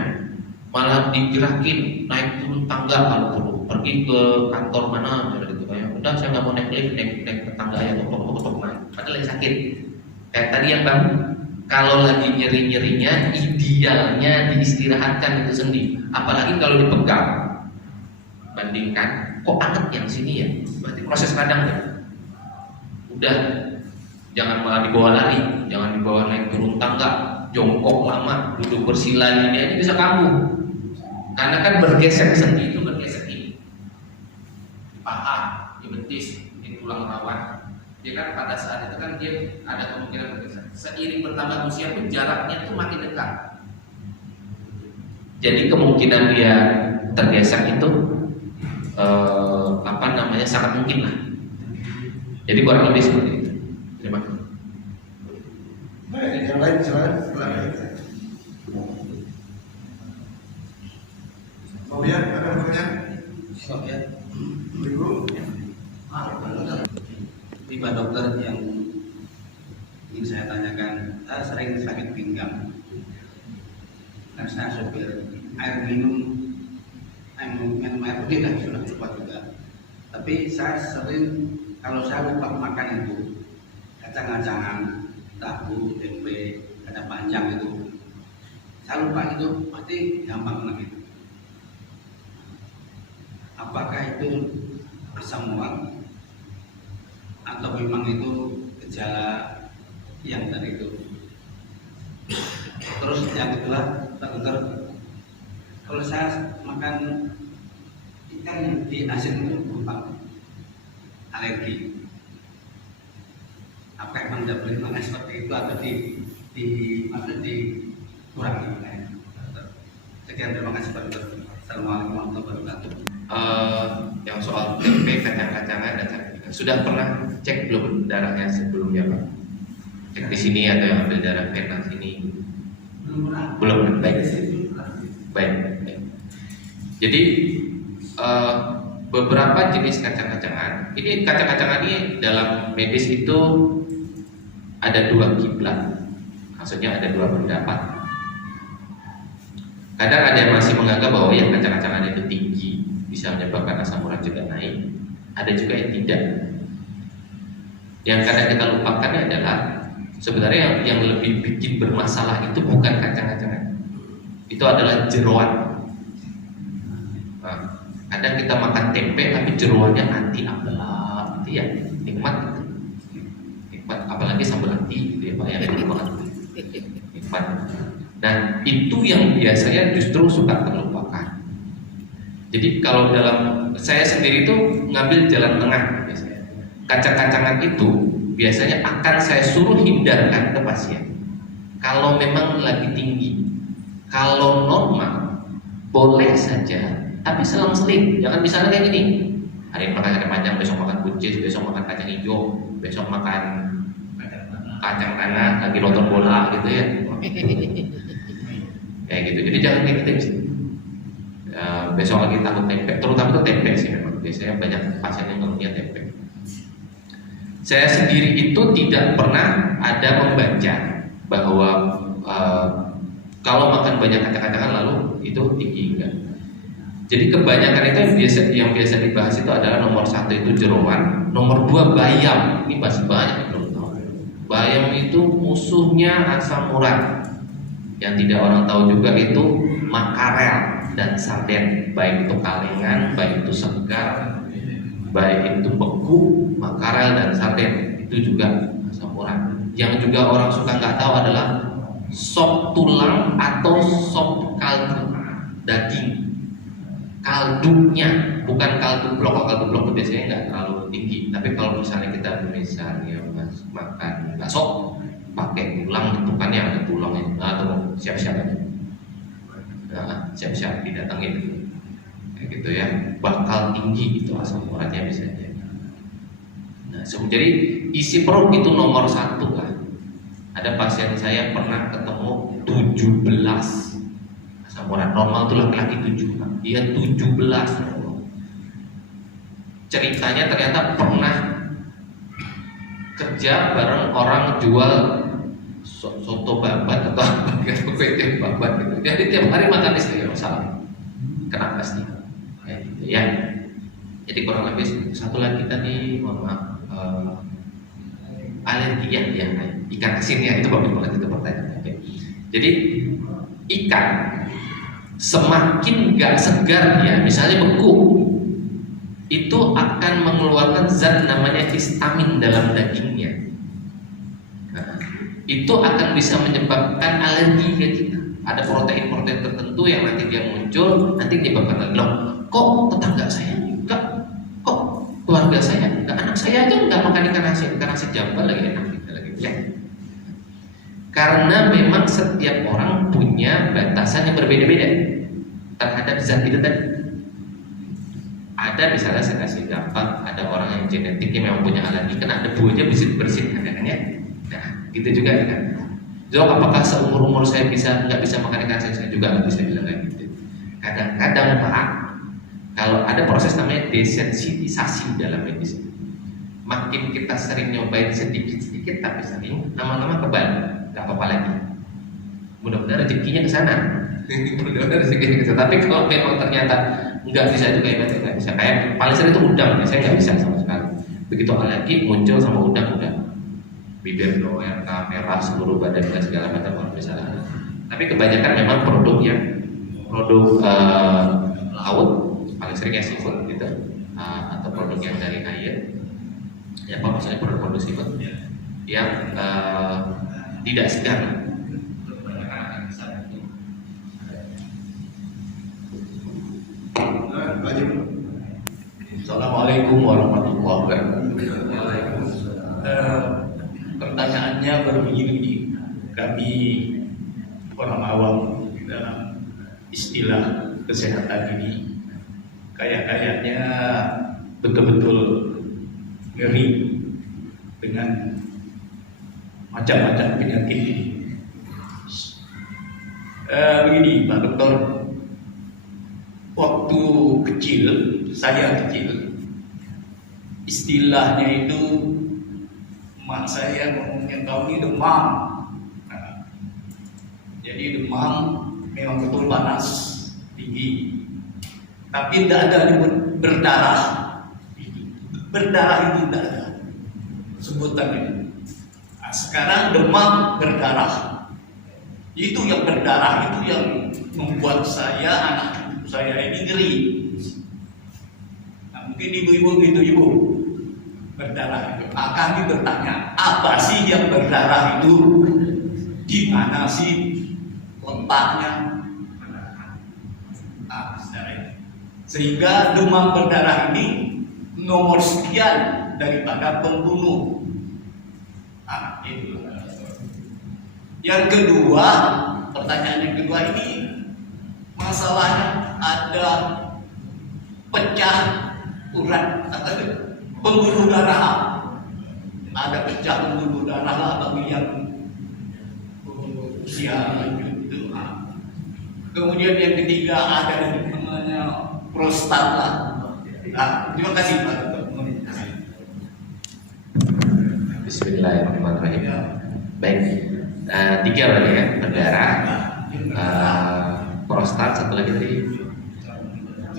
malah digerakin naik turun tangga kalau perlu, pergi ke kantor mana, gitu kayak. Udah saya nggak mau naik lift, naik tangga ya, tok naik. Padahal lagi sakit. Kayak tadi yang bang, kalau lagi nyerinya, idealnya diistirahatkan itu sendi. Apalagi kalau dipegang. Bandingkan, kok anget yang sini ya? Berarti proses radang ya. Udah. Jangan malah dibawa lari, jangan dibawa naik turun tangga, jongkok lama, duduk bersila ini aja bisa kambuh. Karena kan bergesek sendi itu bergesek ini, paha, di betis, di tulang rawan. Dia kan pada saat itu kan dia ada kemungkinan bergeser. Seiring bertambah usia pun jaraknya itu makin dekat. Jadi kemungkinan dia tergesek itu sangat mungkin lah. Jadi kurang lebih seperti itu. Terima kasih. Baik, yang lain silakan. Sofian, ada pertanyaan? Sofian, Ibu? tiba dokter yang ingin saya tanyakan, saya sering sakit pinggang dan saya sopir air minum air putih dan sudah lupa juga. Tapi saya sering kalau saya lupa makan itu kacang-kacangan, tahu, tempe, kacang panjang itu, saya lupa itu pasti gampang kena gitu. Apakah itu asam urat atau memang itu gejala yang tadi itu? Terus yang kedua, dokter, kalau saya makan ikan yang di asin itu berupa alergi, apa emang tidak boleh makan seperti itu atau dikurangi? Sekian, terima kasih Pak Dokter. Assalamualaikum warahmatullahi wabarakatuh. Yang soal tempe, kacang-kacangan dan sakit sudah pernah cek belum darahnya sebelumnya Pak? Cek di sini atau yang ambil darah vena sini? Belum. Baik. Jadi beberapa jenis kacang-kacangan. Ini kacang-kacangan ini dalam medis itu ada dua kiblat. Maksudnya ada dua pendapat. Kadang ada yang masih menganggap bahwa yang kacang-kacangan itu tinggi, bisa menyebabkan asam urat juga naik. Ada juga yang tidak. Yang kadang kita lupakan adalah sebenarnya yang lebih bikin bermasalah itu bukan kacang-kacangan, itu adalah jeroan. Nah, kadang kita makan tempe tapi jeroannya anti ambelat, itu ya nikmat, apalagi sambal ati, gitu ya Pak, yang nikmat. Nah, itu yang biasanya justru suka terlupakan. Jadi kalau dalam saya sendiri itu ngambil jalan tengah biasanya. Kacang-kacangan itu biasanya akan saya suruh hindarkan ke pasien. Kalau memang lagi tinggi, kalau normal boleh saja, tapi selang-seling. Jangan misalnya kayak gini, hari ini makan kacang panjang, besok makan buncis, besok makan kacang hijau, besok makan kacang tanah, lagi nonton bola gitu ya. Kayak gitu. Jadi jangan kayak gitu sih. Besok lagi takut tempe, terutama itu tempe sih memang. Biasanya banyak pasien yang ngeluhnya tempe. Saya sendiri itu tidak pernah ada membaca bahwa kalau makan banyak kacang-kacangan lalu itu tinggi, enggak. Jadi kebanyakan itu yang biasa dibahas itu adalah nomor 1 itu jeroan, nomor 2 bayam. Ini masih banyak yang belum tahu. Bayam itu musuhnya asam urat. Yang tidak orang tahu juga itu makarel dan sarden, baik itu kalengan, baik itu segar, baik itu beku, makarel dan sarden itu juga asam urat. Yang juga orang suka nggak tahu adalah sop tulang atau sop kaldu daging, kaldunya, bukan kaldu blok. Kalau kaldu blok itu biasanya nggak terlalu tinggi, tapi kalau misalnya kita makan bakso pakai tulang, tentukan yang ada tulangnya atau siap-siap aja. Siap-siap didatengin kayak gitu ya, bakal tinggi itu asam uratnya biasanya. Nah, jadi isi perut itu nomor 1 lah. Ada pasien saya pernah ketemu 17 asam urat, normal itu laki-laki 7, dia 17. Ceritanya ternyata pernah kerja bareng orang jual soto babat atau apa gitu, kue babat gitu. Jadi tiap hari makan istri salah, kena pasti kayak gitu ya. Jadi kurang lebih satu lagi tadi, mohon maaf, alergi ya, ikan asin ya, itu bagus banget itu pertanyaan. Oke. Jadi ikan semakin gak segar ya, misalnya beku, itu akan mengeluarkan zat namanya histamin dalam dagingnya. Nah, itu akan bisa menyebabkan alergi ke kita. Ada protein-protein tertentu yang nanti dia muncul, nanti menyebabkan alergi. Loh, kok tetangga saya enggak, kok keluarga saya enggak, anak saya aja enggak makan ikan asin jambal lagi enak gitu lagi ya. Karena memang setiap orang punya batasan yang berbeda-beda. terhadap zat itu tadi. Ada misalnya saya kasih gampang, ada orang yang genetiknya memang punya alergi, kena debu aja bersin kan ya. Nah, gitu juga ya kan. Dok, apakah seumur saya nggak bisa makan ikan asin? Saya juga nggak bisa bilang kayak gitu. Kadang-kadang Pak, kalau ada proses namanya desensitisasi dalam medis. Makin kita sering nyobain sedikit-sedikit tapi sering, lama-lama kebal, nggak apa-apa lagi. Mudah-mudahan rezekinya ke sana. Mudah-mudahan rezekinya ke sana. Tapi kalau memang ternyata nggak bisa juga ya, nggak bisa. Kayak paling sering itu udang, saya nggak bisa sama sekali. Begitu alergi muncul sama udang, bibir doer, merah, seluruh badan dan segala macam orang bisa. Tapi kebanyakan memang produk laut, paling sering ya seafood gitu, atau produk yang dari air. Ya apa maksudnya produk seafood yang tidak segar. Assalamualaikum warahmatullahi wabarakatuh. Pertanyaannya berbegini, kami orang awam dalam istilah kesehatan ini kayaknya betul-betul ngeri dengan macam-macam penyakit ini. Begini Pak Dokter, waktu kecil, saya kecil, istilahnya itu mak saya ngomongnya kau ini demam. Nah, jadi demam memang betul panas tinggi, tapi tidak ada disebut berdarah. Berdarah itu tidak ada sebutannya. Nah, sekarang demam berdarah. Itu yang berdarah itu yang membuat saya, anak saya ini ngeri. Nah, mungkin ibu-ibu gitu, ibu berdarah itu. Nah, kami bertanya, apa sih yang berdarah itu? Di mana sih letaknya? Nah, sehingga demam berdarah ini nomor sekian daripada pembunuh. Nah, itu. Yang kedua, pertanyaan yang kedua ini masalahnya ada pecah urat pembuluh darah. Ada pecah pembuluh darah lah bagi yang usia itu. Kemudian yang ketiga ada yang namanya prostat lah. Nah, terima kasih Pak. Bismillahirrahmanirrahim. Baik, 3 berarti ya, berdarah, prostat, satu lagi tadi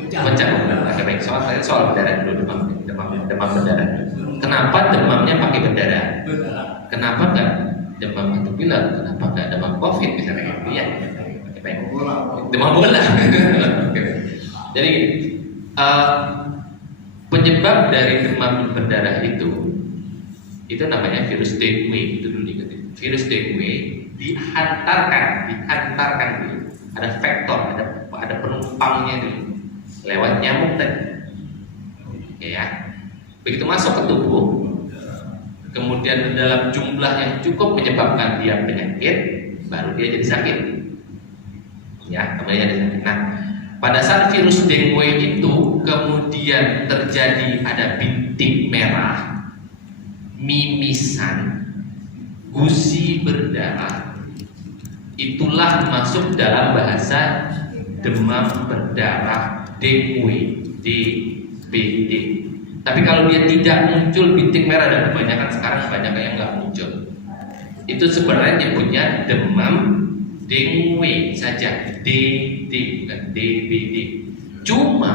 pecah. Oke, baik. Soal berdarah dulu, demam berdarah. Kenapa demamnya pakai berdarah? Kenapa nggak demam atau pilek? Kenapa nggak demam COVID misalnya gitu ya? Oke, baik. Demam bola. Jadi penyebab dari demam berdarah itu namanya virus dengue. Itu dulu diingat. Virus dengue dihantarkan dulu. Ada vektor, ada penumpangnya dulu lewat nyamuk tadi. Oke ya. Begitu masuk ke tubuh, kemudian dalam jumlah yang cukup menyebabkan dia penyakit, baru dia jadi sakit. Ya, kemudian jadi sakit. Nah, pada saat virus dengue itu kemudian terjadi ada bintik merah, mimisan, gusi berdarah, itulah masuk dalam bahasa demam berdarah dengue, DBD. Tapi kalau dia tidak muncul bintik merah, dan kebanyakan sekarang banyak yang nggak muncul, itu sebenarnya dia punya demam dengue saja, DD bukan DBD. Cuma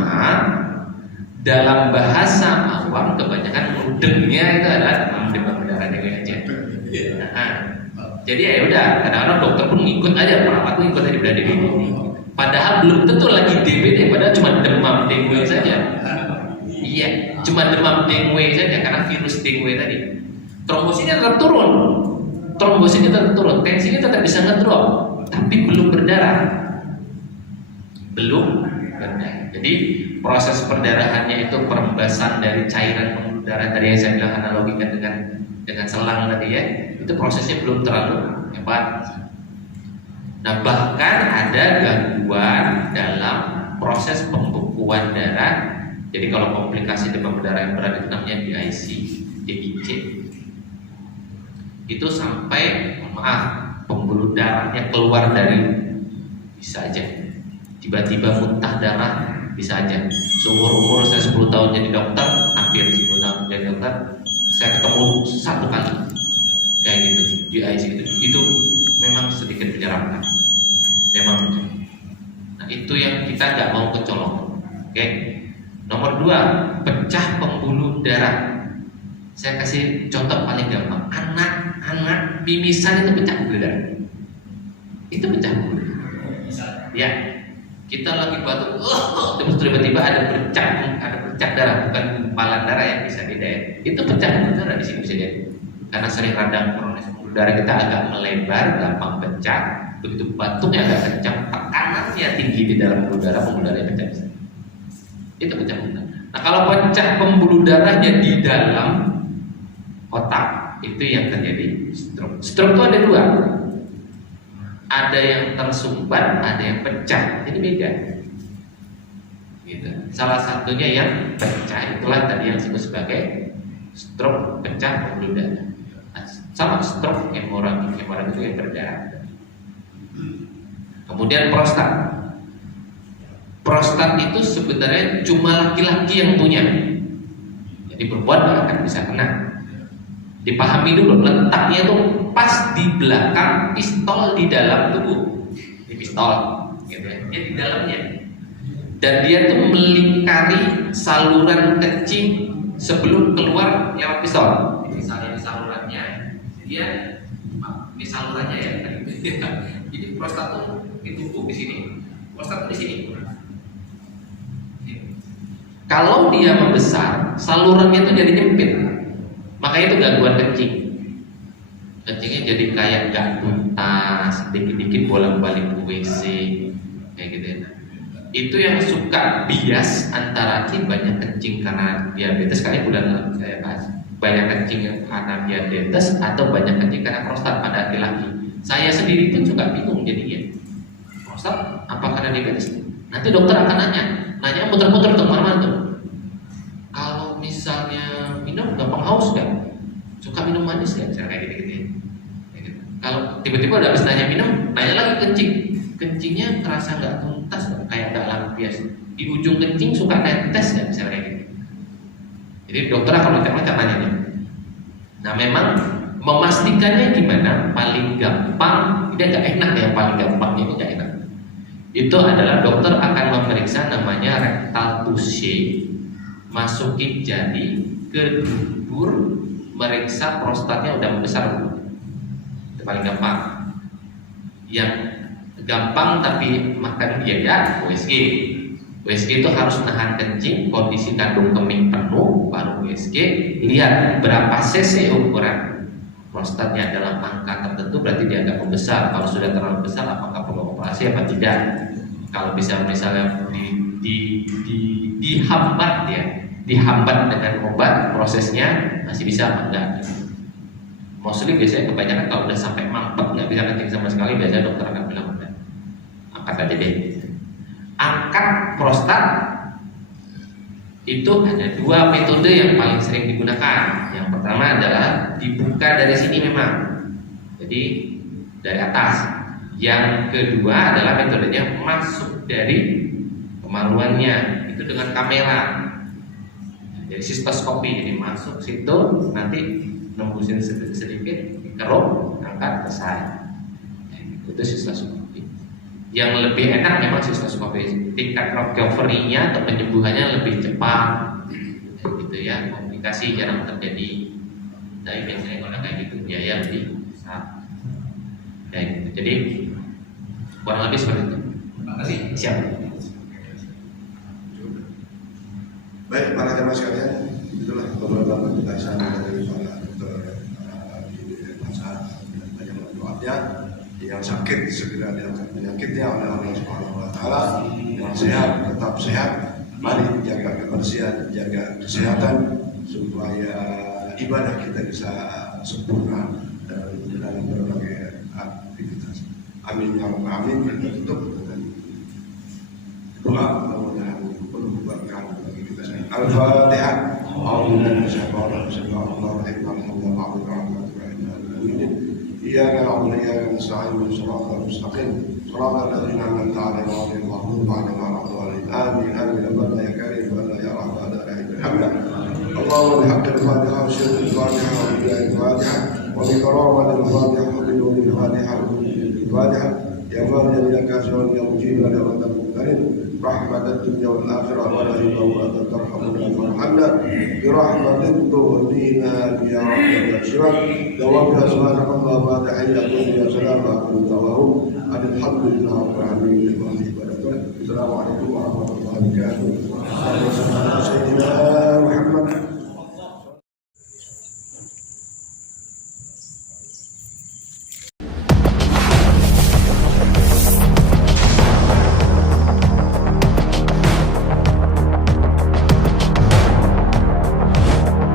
dalam bahasa awam kebanyakan mudengnya itu adalah demam berdarah dengue aja. Nah, jadi ya udah, kadang-kadang dokter pun ngikut aja, perawat pun ngikut aja udah DBD. Padahal belum tentu lagi DBD, padahal cuma demam dengue saja. Iya, cuma demam dengue saja karena virus dengue tadi. Trombositnya tetap turun, tensinya tetap bisa ngedrop, tapi belum berdarah. Jadi proses perdarahannya itu perembasan dari cairan pembuluh darah tadi yang saya bilang, analogikan dengan selang tadi ya, itu prosesnya belum terlalu hebat. Nah, bahkan ada gangguan dalam proses pembekuan darah. Jadi kalau komplikasi demam berdarah yang berat itu namanya DIC. Itu sampai, pembuluh darahnya keluar dari, bisa aja tiba-tiba muntah darah, bisa aja. Seumur-umur saya 10 tahun jadi dokter, hampir 10 tahun jadi dokter, saya ketemu 1 kali kayak gitu di ICU. Itu memang sedikit menyeramkan, memang. Nah itu yang kita nggak mau kecolongan. Oke. Nomor 2, pecah pembuluh darah. Saya kasih contoh paling gampang. Anak mimisan itu pecah pembuluh darah. Itu pecah pembuluh darah. Ya, kita lagi batuk, terus tiba-tiba ada bercak darah, bukan gumpalan darah yang bisa beda ya. Itu pecah pembuluh darah di sini bisa jadi. Karena sering radang kronis pembuluh darah kita agak melebar, gampang pecah. Begitu batuknya agak kencang, tekanannya tinggi di dalam pembuluh darahnya pecah. Itu pecah pembuluh darah. Nah kalau pecah pembuluh darahnya di dalam otak, itu yang terjadi stroke. Stroke itu ada 2. Ada yang tersumbat, ada yang pecah. Ini beda. Gitu. Salah satunya yang pecah, itulah tadi yang disebut sebagai stroke, pecah pembuluh darah. Sama stroke hemoragik itu yang berdarah. Kemudian prostat. Prostat itu sebenarnya cuma laki-laki yang punya. Jadi perempuan nggak akan bisa kena. Dipahami dulu, letaknya itu pas di belakang pistol di dalam tubuh. Di pistol, gitu ya. Dia di dalamnya. Dan dia tuh melingkari saluran kencing sebelum keluar lewat pistol. Misalnya di salurannya, ini salurannya ya. Jadi prostat tuh ditumpuk di sini. Prostat tuh di sini. Kalau dia membesar, salurannya itu jadi nyempit. Makanya itu gangguan kencing. Kencingnya jadi kayak gak tuntas, dikit-dikit bolak-balik ke WC, kayak gitu ya. Itu yang suka bias antara banyak kencing karena diabetes, kayak bulan saya bahas. Banyak kencing karena diabetes atau banyak kencing karena prostat pada laki-laki. Saya sendiri pun suka bingung jadinya. Prostat apa karena diabetes? Nanti dokter akan nanya putar-putar tuh mana tuh. Kalau misalnya minum gampang haus kan? Suka minum manis kan? Misalnya kayak gitu-gitu ya. Kalau tiba-tiba udah habis nanya minum, nanya lagi kencing. Kencingnya terasa nggak tuntas, kayak nggak lampias. Di ujung kencing suka netes kan? Misalnya kayak gitu. Jadi dokter akan macam-macam nanya. Nah memang memastikannya gimana? Paling gampang, ini agak enak ya, paling gampang ini nggak enak. Itu adalah dokter akan memeriksa namanya rectal touche. Masukin jari ke dubur, meriksa prostatnya udah membesar. Itu paling gampang. Yang gampang tapi makan biaya USG. USG itu harus nahan kencing, kondisi kandung kemih penuh, baru USG. Lihat berapa cc ukuran prostatnya dalam angka tertentu, berarti dia agak membesar. Kalau sudah terlalu besar, apakah perlu operasi apa tidak? Kalau bisa misalnya dihambat dengan obat, prosesnya masih bisa apa enggak? Mostly biasanya kebanyakan kalau udah sampai mampet nggak bisa kencing sama sekali, biasanya dokter akan bilang udah angkat aja deh. Angkat prostat itu ada 2 metode yang paling sering digunakan. Yang pertama adalah dibuka dari sini memang, jadi dari atas. Yang kedua adalah metodenya masuk dari kemaluannya, itu dengan kamera. Jadi sistoskopi, jadi masuk situ, nanti nembusin sedikit, dikeruk, angkat, selesai. Itu sistoskopi. Yang lebih enak memang sistoskopi. Tingkat recovery-nya atau penyembuhannya lebih cepat, gitu ya. Komplikasi jarang terjadi. Tapi biasanya kalau kayak gitu biaya lebih besar. Kayak gitu. Jadi kurang lebih seperti itu. Terima kasih. Siap. Baik, para jamaah sekalian, itulah beberapa penjelasan dari para dokter di Pasar dan banyak doanya. Yang sakit segera diangkat penyakitnya oleh Allah Subhanahu Wa Taala. Yang sehat tetap sehat. Mari jaga kebersihan, jaga kesehatan supaya ibadah kita bisa sempurna dalam berbagai aktivitas. Amin ya rabbal alamin. Kita tutup dengan doa. Al-Fatihah. أعوذ بالله من الشيطان الرجيم. الله الرحمن الرحيم. الله الرحمن الرحيم. إياك نعبد وإياك نستعين اهدنا الصراط المستقيم صراط الذين أنعمت عليهم غير المغضوب عليهم ولا الضالين. آمين آمين. أبدا يا كريم ولا يا رحمن الرحيم. الحمد لله. اللهم بحق الفاتحة وسر الفاتحة وبجاه الفاتحة وبكرامة الفاتحة وبنور الفاتحة الفاتحة يا فاضل يا كاشف يا مجيب يا رب المنكرين رحمة الدنيا والآخرة ولا إله وأنت ترحمنا فارحمنا برحمة تهدينا يا رب الأشرار دوام سبحانك الله بعد حياة يا سلام عليكم دعواهم أن الحمد لله رب العالمين. السلام عليكم ورحمة الله وبركاته.